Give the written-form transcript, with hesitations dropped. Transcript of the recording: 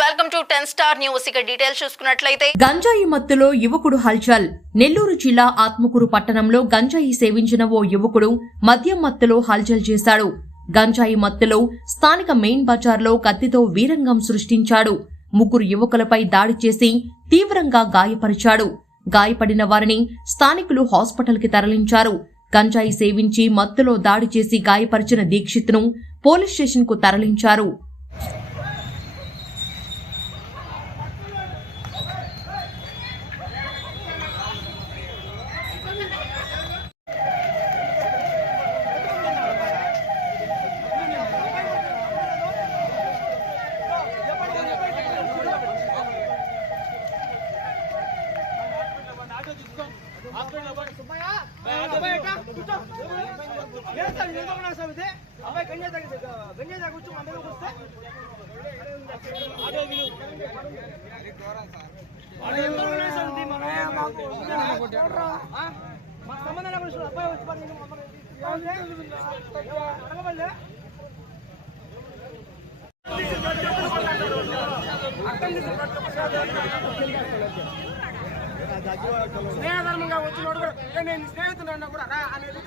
Welcome to 10 star news. ఇక details చూసుకున్నట్లయితే గంజాయి మత్తులో యువకుడు హల్చల్. నెల్లూరు జిల్లా ఆత్మకూరు పట్టణంలో గంజాయి సేవించిన ఓ యువకుడు మద్యం మత్తులో హల్చల్ చేశాడు. గంజాయి మత్తులో స్థానిక మెయిన్ బజార్లో కత్తితో వీరంగం సృష్టించాడు. ముగ్గురు యువకులపై దాడి చేసి తీవ్రంగా గాయపరిచాడు. గాయపడిన వారిని స్థానికులు హాస్పిటల్కి తరలించారు. గంజాయి సేవించి మత్తులో దాడి చేసి గాయపరిచిన దీక్షిత్ను పోలీస్ స్టేషన్కు తరలించారు. స్నేహధర్మంగా వచ్చినోడు కూడా నేను స్నేహితున్నా కూడా రా అనేది